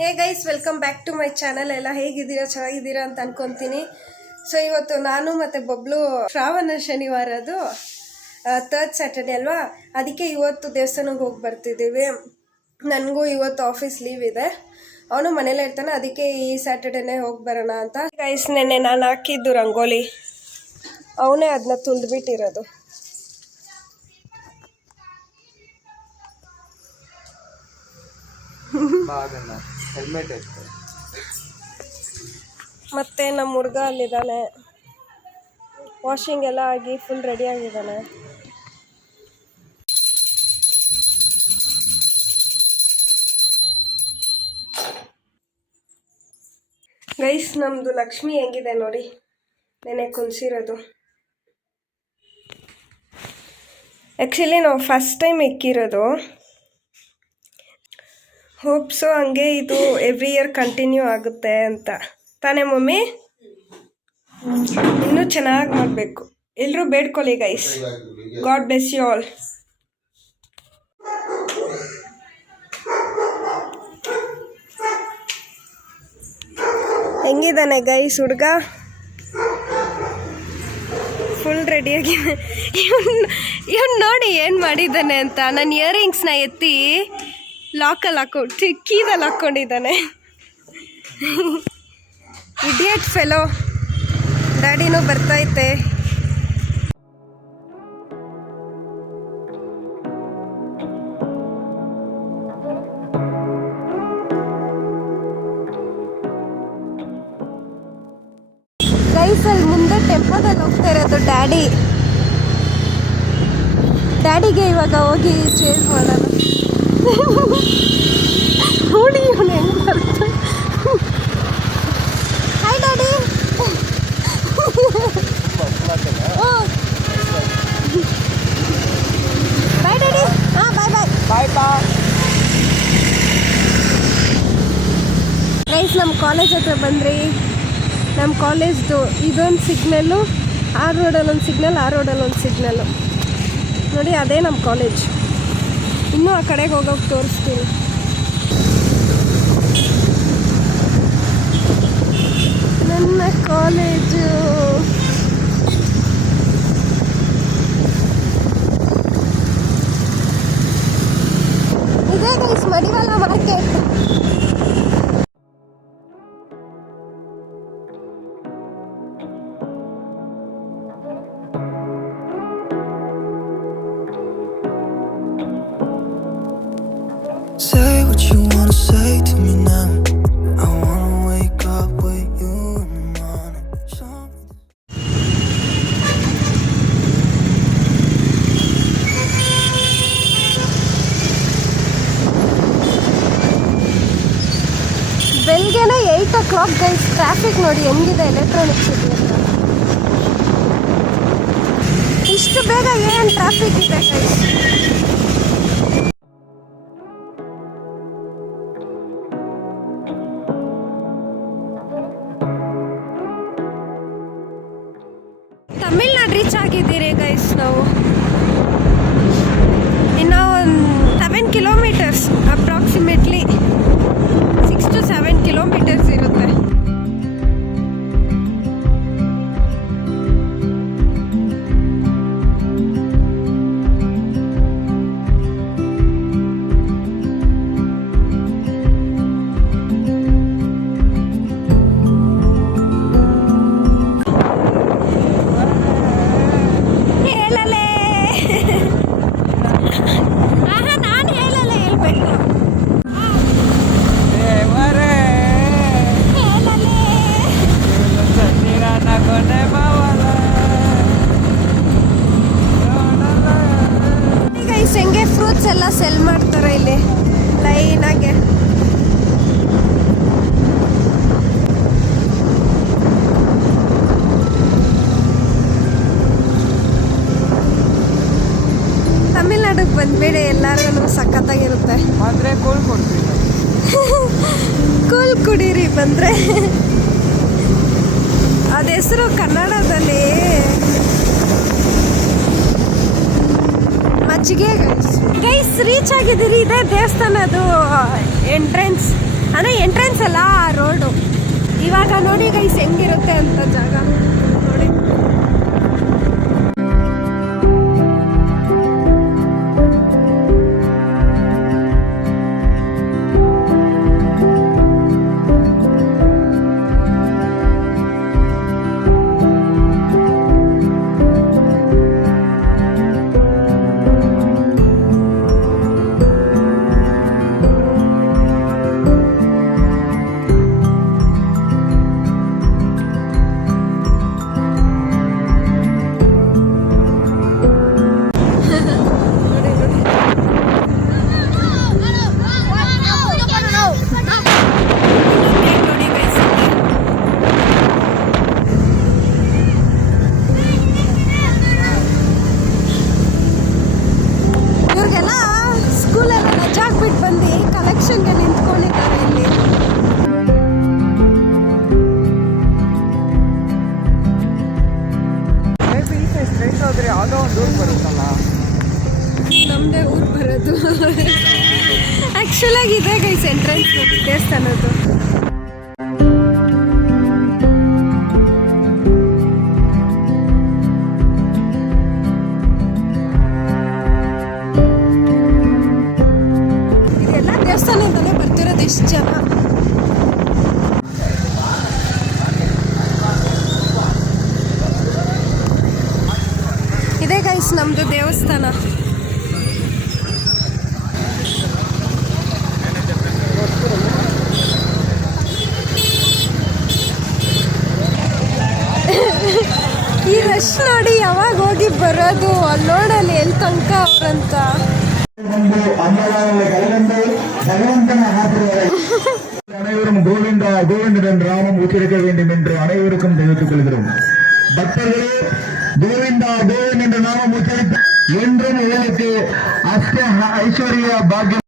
Hey guys, welcome back to my channel. ಎಲ್ಲ ಹೇಗಿದ್ದೀರಾ? ಚೆನ್ನಾಗಿದ್ದೀರಾ ಅಂತ ಅನ್ಕೊಂತೀನಿ. ಸೊ ಇವತ್ತು ನಾನು ಮತ್ತು ಬಬ್ಲು ಶ್ರಾವಣ ಶನಿವಾರ, ಅದು ಥರ್ಡ್ ಸ್ಯಾಟರ್ಡೆ ಅಲ್ವಾ, ಅದಕ್ಕೆ ಇವತ್ತು ದೇವಸ್ಥಾನಕ್ಕೆ ಹೋಗಿ ಬರ್ತಿದ್ದೀವಿ. ನನಗೂ ಇವತ್ತು ಆಫೀಸ್ ಲೀವ್ ಇದೆ, ಅವನು ಮನೇಲೇ ಇರ್ತಾನೆ, ಅದಕ್ಕೆ ಈ ಸ್ಯಾಟರ್ಡೇನೇ ಹೋಗಿ ಬರೋಣ ಅಂತ. ಗೈಸ್, ನೆನ್ನೆ ನಾನು ಹಾಕಿದ್ದು ರಂಗೋಲಿ ಅವನೇ ಅದನ್ನ ತುಳಿದ್ಬಿಟ್ಟಿರೋದು. ಮತ್ತೆ ನಮ್ಮ ಹುಡುಗ ಅಲ್ಲಿದ್ದಾನೆ, ವಾಷಿಂಗ್ ಎಲ್ಲ ಆಗಿ ಫುಲ್ ರೆಡಿ ಆಗಿದ್ದಾನೆ. ಗೈಸ್, ನಮ್ಮದು ಲಕ್ಷ್ಮಿ ಹೆಂಗಿದೆ ನೋಡಿ, ನೆನೆ ಕುಣಿಸಿರೋದು. ಆ್ಯಕ್ಚುಲಿ ನಾವು ಫಸ್ಟ್ ಟೈಮ್ ಇಕ್ಕಿರೋದು. ಹೋಪ್ಸು ಹಂಗೆ ಇದು ಎವ್ರಿ ಇಯರ್ ಕಂಟಿನ್ಯೂ ಆಗುತ್ತೆ ಅಂತ ತಾನೇ ಮಮ್ಮಿ? ಇನ್ನೂ ಚೆನ್ನಾಗಿ ಮಾಡಬೇಕು. ಎಲ್ಲರೂ ಬೇಡ್ಕೊಳ್ಳಿ guys. God bless you all. ಹೆಂಗಿದ್ದಾನೆ ಗೈಸ್ ಹುಡುಗ? ಫುಲ್ ರೆಡಿಯಾಗಿ ಇವನು ನೋಡಿ ಏನು ಮಾಡಿದ್ದಾನೆ ಅಂತ. ನನ್ನ ಇಯರಿಂಗ್ಸ್ನ ಎತ್ತಿ ಲಾಕಲ್ಲಿ ಕೀದಲ್ಲಿ ಹಾಕ್ಕೊಂಡಿದ್ದಾನೆ. Idiot fellow. ಡ್ಯಾಡಿನೂ ಬರ್ತೈತೆ. ಗೈಸಲ್ಲಿ ಮುಂದೆ ಟೆಂಪೋದಲ್ಲಿ ಹೋಗ್ತಾ ಇರೋದು ಡ್ಯಾಡಿಗೆ ಇವಾಗ ಹೋಗಿ ಚೇಂಜ್ ಮಾಡೋಣ. ನೋಡಿ ಇವನು ಹೆಂಗೆ ಬರ್ತ. Hi daddy. Bye daddy. ಹಾಂ, ಬಾಯ್ ಬಾಯ್ ಬಾಯ್ ಬಾಯ್. ಗೈಸ್, ನಮ್ಮ ಕಾಲೇಜ್ ಹತ್ರ ಬಂದ್ರಿ. ನಮ್ಮ ಕಾಲೇಜ್ದು ಇದೊಂದು ಸಿಗ್ನಲ್ಲು, ಆ ರೋಡಲ್ಲಿ ಒಂದು ಸಿಗ್ನಲ್, ಆ ರೋಡಲ್ಲಿ ಒಂದು ಸಿಗ್ನಲ್ಲು ನೋಡಿ, ಅದೇ ನಮ್ಮ ಕಾಲೇಜ್. ಇನ್ನೂ ಆ ಕಡೆಗೆ ಹೋಗೋಕೆ ತೋರಿಸ್ತೀನಿ. ನನ್ನ ಕಾಲೇಜು ಇದೇ guys, Madiwala market. Say what you wanna say to me now. I wanna wake up with you in the morning. Show me. ಬೆಳಗ್ಗೆನೇ 8 o'clock ಗೈಸ್. ಟ್ರಾಫಿಕ್ ನೋಡಿ ಹೆಂಗಿದೆ ಎಲೆಕ್ಟ್ರಾನಿಕ್ ಸಿಟಿ ಅಂತ. ಇಷ್ಟು ಬೇಗ ಏನು ಟ್ರಾಫಿಕ್ ಇದೆ ಗೈಸ್. ತಮಿಳ್ನಾಡು ರೀಚ್ ಆಗಿದ್ದೀರಿ ಗೈಸ್. ನಾವು ಇನ್ನೂ ಒಂದು 7 ಕಿಲೋಮೀಟರ್ಸ್, ಅಪ್ರಾಕ್ಸಿಮೇಟ್ಲಿ 6 to 7 ಕಿಲೋಮೀಟರ್ಸ್ ಇರುತ್ತೆ. ಹೆಂಗೆ ಫ್ರೂಟ್ಸ್ ಎಲ್ಲ ಸೆಲ್ ಮಾಡ್ತಾರೆ ಇಲ್ಲಿ ಲೈನಾಗೆ. ತಮಿಳ್ನಾಡಿಗೆ ಬಂದ್ಬೇಡಿ, ಎಲ್ಲರಿಗೂ ಸಖತ್ತಾಗಿರುತ್ತೆ. ಬಂದರೆ ಕೂಲ್ ಕೊಡ್ತೀವಿ. ಕೂಲ್ ಕುಡೀರಿ ಬಂದರೆ. ಅದ ಹೆಸರು ಕನ್ನಡದಲ್ಲಿ ಮಜ್ಜಿಗೆ. ಗೈಸ್ ರೀಚ್ ಆಗಿದ್ದೀರಿ. ಇದೇ ದೇವಸ್ಥಾನದು ಎಂಟ್ರೆನ್ಸ್. ಅಂದರೆ ಒಂದ್ಸಲ ಆ ರೋಡು. ಇವಾಗ ನೋಡಿ ಗೈಸ್ ಹೆಂಗಿರುತ್ತೆ ಅಂತ ಜಾಗ ನೋಡಿ. ಇವ್ರಿಗೆಲ್ಲ ಸ್ಕೂಲೆಲ್ಲ ರಜಾ ಹಾಕ್ಬಿಟ್ಟು ಬಂದು ಕಲೆಕ್ಷನ್ಗೆ ನಿಂತ್ಕೊಂಡಿದ್ದಾರೆ ಇಲ್ಲಿ. ಯಾವುದೋ ಒಂದು ಊರು ಬರುತ್ತಲ್ಲ, ನಮ್ಮದೇ ಊರು ಬರೋದು. ಆ್ಯಕ್ಚುಲಾಗಿ ಇದೆ ಗೈಸ್ ಎಂಟ್ರೆನ್ಸ್ ದೇವಸ್ಥಾನದ್ದು. ಇದೆಲ್ಲ ದೇವಸ್ಥಾನದಿಂದಲೇ ಬರ್ತಿರೋದು ಎಷ್ಟು ಜನ. ಇದೇ ಗೈಸ್ ನಮ್ಮದು ದೇವಸ್ಥಾನ. ಈ ರಶ್ ನೋಡಿ ಯಾವಾಗ ಹೋಗಿ ಬರೋದು, ಅಲ್ಲಿ ನೋಡಲ್ಲಿ ಎಲ್ಲಿ ತನಕ ಅವ್ರಂತ. அனைவரும் கோவிந்தா கோவிந்தன் என்ற நாமம் உச்சரிக்க வேண்டும் என்று அனைவருக்கும் தெரிவித்துக் கொள்கிறோம். பக்தர்களே, கோவிந்தா கோவிந்த் என்ற நாமம் உச்சரித்து என்றும் உங்களுக்கு அஷ்ட ஐஸ்வர்ய பாக்கியம்.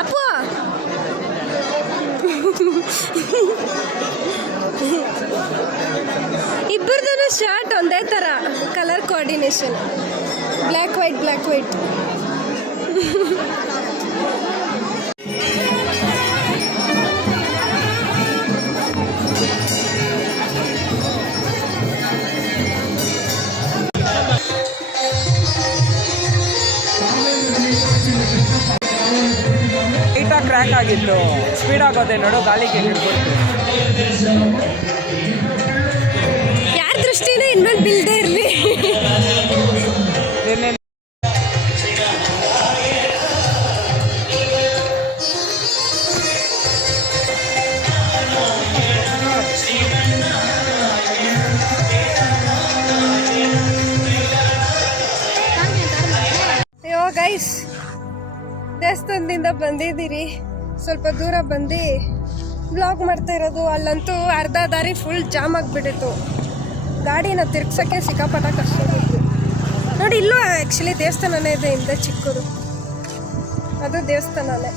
ಅಪ್ಪು ಇಬ್ಬರದು ಶರ್ಟ್ ಒಂದೇ ಥರ colour coordination, black white black white. ಲೈಟಾಗಿ ಕ್ರ್ಯಾಕ್ ಆಗಿತ್ತು, ಸ್ಪೀಡ್ ಆಗೋದೆ ನೋಡು, ಗಾಳಿಗೆ ಹಿಡ್ಕೊಡ್ತು. ಯಾರ ದೃಷ್ಟಿನೇ ಇನ್ಮೇಲೆ ಬೀಳದೆ ಇರಲಿ. ಅಯ್ಯೋ ಗೈಸ್, ದೇವಸ್ಥಾನದಿಂದ ಬಂದಿದ್ದೀರಿ, ಸ್ವಲ್ಪ ದೂರ ಬಂದು ಬ್ಲಾಗ್ ಮಾಡ್ತಾ ಇರೋದು. ಅಲ್ಲಂತೂ ಅರ್ಧ ದಾರಿ ಫುಲ್ ಜಾಮ್ ಆಗಿಬಿಟ್ಟಿತ್ತು, ಗಾಡಿನ ತಿರ್ಗ್ಸೋಕ್ಕೆ ಸಿಕ್ಕಾಪಟ್ಟ ಕಷ್ಟ ಬಿತ್ತು ನೋಡಿ. ಇಲ್ಲೂ ಆ್ಯಕ್ಚುಲಿ ದೇವಸ್ಥಾನನೇ ಇದೆ, ಹಿಂದೆ ಚಿಕ್ಕದು, ಅದು ದೇವಸ್ಥಾನನೇ.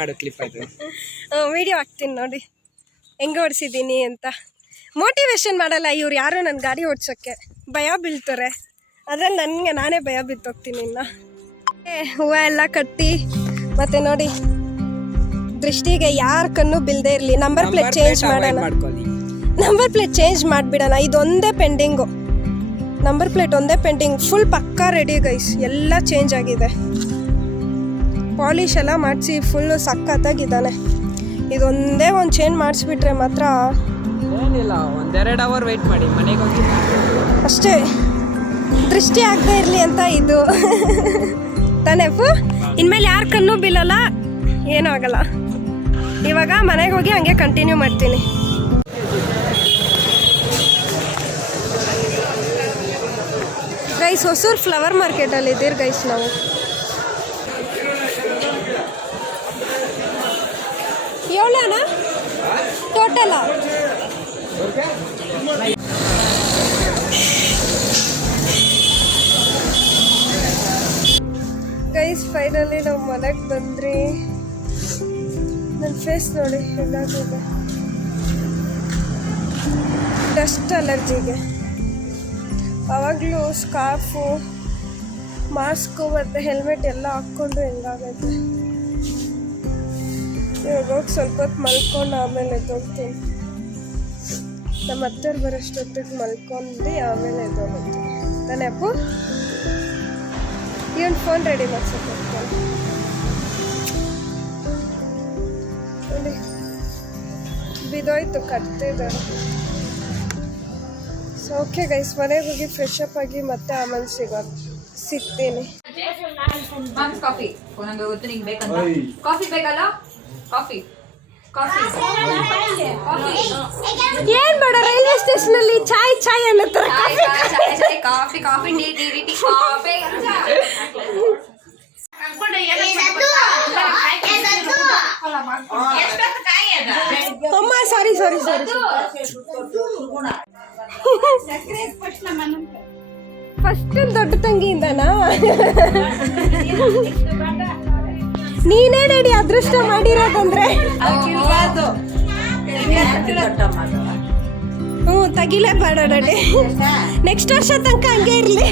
ಮಾಡೋ ಕ್ಲಿಪ್ ಆಯ್ತು, ವಿಡಿಯೋ ಹಾಕ್ತೀನಿ ನೋಡಿ ಹೆಂಗೆ ಓಡಿಸಿದ್ದೀನಿ ಅಂತ. ಮೋಟಿವೇಶನ್ ಮಾಡಲ್ಲ ಇವ್ರು ಯಾರು, ನನ್ನ ಗಾಡಿ ಓಡ್ಸೋಕ್ಕೆ ಭಯ ಬೀಳ್ತಾರೆ, ಅದ್ರಲ್ಲಿ ನನಗೆ ನಾನೇ ಭಯ ಬಿತ್ತೋಗ್ತೀನಿ ಇನ್ನು. ಹೂವು ಎಲ್ಲ ಕಟ್ಟಿ ಮತ್ತೆ ನೋಡಿ ದೃಷ್ಟಿಗೆ ಯಾರ ಕಣ್ಣು ಬಿಲ್ದೇ ಇರಲಿ. ನಂಬರ್ ಪ್ಲೇಟ್ ಚೇಂಜ್ ಮಾಡೋಣ, ನಂಬರ್ ಪ್ಲೇಟ್ ಚೇಂಜ್ ಮಾಡಿಬಿಡೋಣ. ಇದೊಂದೇ ಪೆಂಡಿಂಗು, ನಂಬರ್ ಪ್ಲೇಟ್ ಒಂದೇ ಪೆಂಡಿಂಗ್. ಫುಲ್ ಪಕ್ಕಾ ರೆಡಿ ಗೈಸ್, ಎಲ್ಲ ಚೇಂಜ್ ಆಗಿದೆ. ಪಾಲಿಶ್ ಎಲ್ಲ ಮಾಡಿಸಿ ಫುಲ್ಲು ಸಖತ್ತಾಗಿದ್ದಾನೆ. ಇದೊಂದೇ ಒಂದು ಚೇಂಜ್ ಮಾಡಿಸ್ಬಿಟ್ರೆ ಮಾತ್ರ ಏನಿಲ್ಲ, 1-2 ಅವರ್ ವೆಯ್ಟ್ ಮಾಡಿ, ಮನೆಗೆ ಹೋಗಿ ಅಷ್ಟೇ. ದೃಷ್ಟಿ ಆಗದೆ ಇರಲಿ ಅಂತ ಇದು ತಾನೇಪು. ಇನ್ಮೇಲೆ ಯಾರ ಕಣ್ಣು ಬೀಳಲ್ಲ, ಏನೂ ಆಗಲ್ಲ. ಇವಾಗ ಮನೆಗೆ ಹೋಗಿ ಹಂಗೆ ಕಂಟಿನ್ಯೂ ಮಾಡ್ತೀನಿ. ಗೈಸ್ ಹೊಸೂರು ಫ್ಲವರ್ ಮಾರ್ಕೆಟಲ್ಲಿ ಇದ್ದೀರಿ ಗೈಸ್ ನಾವು. ಏಳನ ಟೋಟಲ ಗೈಸ್ ಫೈನಲಿ ನಾವು ಮನೆಗೆ ಬಂದ್ರಿ. ನನ್ನ ಫೇಸ್ ನೋಡಿ ಎಲ್ಲಾಗಿದೆ, ಡಸ್ಟ್ ಅಲರ್ಜಿಗೆ. ಆವಾಗಲೂ ಸ್ಕಾರ್ಫು, ಮಾಸ್ಕು ಮತ್ತು ಹೆಲ್ಮೆಟ್ ಎಲ್ಲ ಹಾಕ್ಕೊಂಡು ಹೆಂಗಾಗೈತೆ. ಇವಾಗ ಹೋಗಿ ಸ್ವಲ್ಪ ಹೊತ್ತು ಮಲ್ಕೊಂಡು ಆಮೇಲೆ ಎದ್ದೋಗ್ತೀನಿ. ನಮ್ಮ ಅತ್ತೆಯವ್ರು ಬರೋಷ್ಟೊತ್ತಿಗೆ ಮಲ್ಕೊಂಡು ಆಮೇಲೆ ಎದ್ದೋಗ್ತೀನಿ ತಾನೇ ಅಪ್ಪು. ಇವನ್ ಫೋನ್ ರೆಡಿ ಮಾಡ್ಸಕ್ಕೆ ನೋಡಿ ಬಿದೋಯ್ತು, ಕಟ್ತಿದ್ದಾರೆ. ಸೊ ಓಕೆ ಗೈಸ್, ಮನೆಗೆ ಹೋಗಿ ಫ್ರೆಶ್ ಅಪ್ ಆಗಿ ಮತ್ತೆ ಆಮೇಲೆ ಸಿಗ್ತೀನಿ. ಕಾಫಿ ಒಂದೊಂದು ಗೊತ್ತು ನಿಂಗೆ ಬೇಕಂತ. ಕಾಫಿ ಬೇಕಲ್ಲ? ಕಾಫಿ ಕಾಫಿ ಏನ್ ಮಾಡ ರೈಲ್ವೆ ಸ್ಟೇಷನ್ ಅಲ್ಲಿ ಚಾಯ್ ಚಾಯ್ ಅನ್ನತ್ತರ. Coffee coffee tea tea tea coffee ಅಮ್ಮ ಸಾರಿ ಸಾರಿ ಸಾರಿ. ಫಸ್ಟ್ ದೊಡ್ಡ ತಂಗಿಯಿಂದನಾ? ನೀನೇ ರೆಡಿ ಅದೃಷ್ಟ ಮಾಡಿರೋದಂದ್ರೆ. ತಗಿಲೇ ಬೇಡ ರೆಡಿ. ನೆಕ್ಸ್ಟ್ ವರ್ಷ ತನಕ ಹಂಗೆ ಇರ್ಲಿ.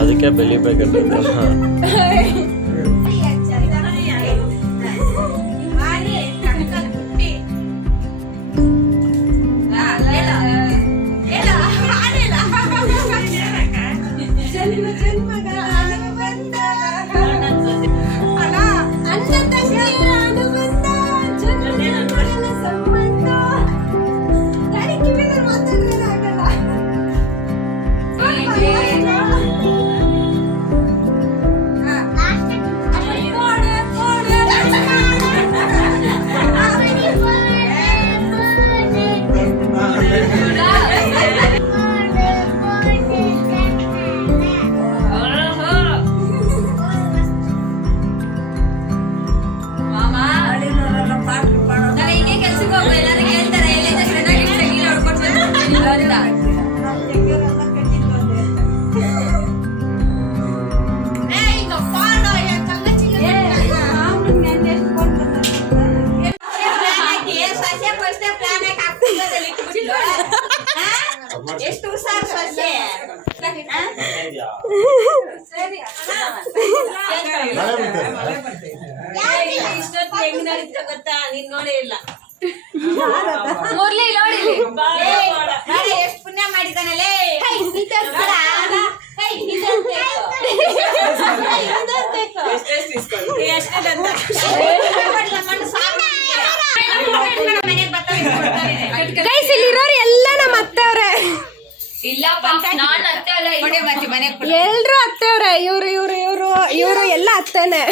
ಅದಕ್ಕೆ ಬೆಳಿಬೇಕಂತ. ಎಷ್ಟು ಸಾರ್ ಸೊಸೆ ಇಷ್ಟೊತ್ತು ಹೆಂಗ್ ನಡೀತ ಗೊತ್ತಾ? ನೀನ್ ನೋಡೇ ಇಲ್ಲ. ಮುರ್ಲಿ ನೋಡಿ ಎಷ್ಟು ಪುಣ್ಯ ಮಾಡಿದಾನಲ್ಲೇ. ಇಲ್ಲಿರೋರು ಎಲ್ಲ ನಮ್ಮ ಅತ್ತೆಯವ್ರೆ. ಇಲ್ಲಪ್ಪ, ಎಲ್ರು ಅತ್ತೆಯವ್ರೆ. ಇವ್ರು ಎಲ್ಲ ಅತ್ತೆನೆ.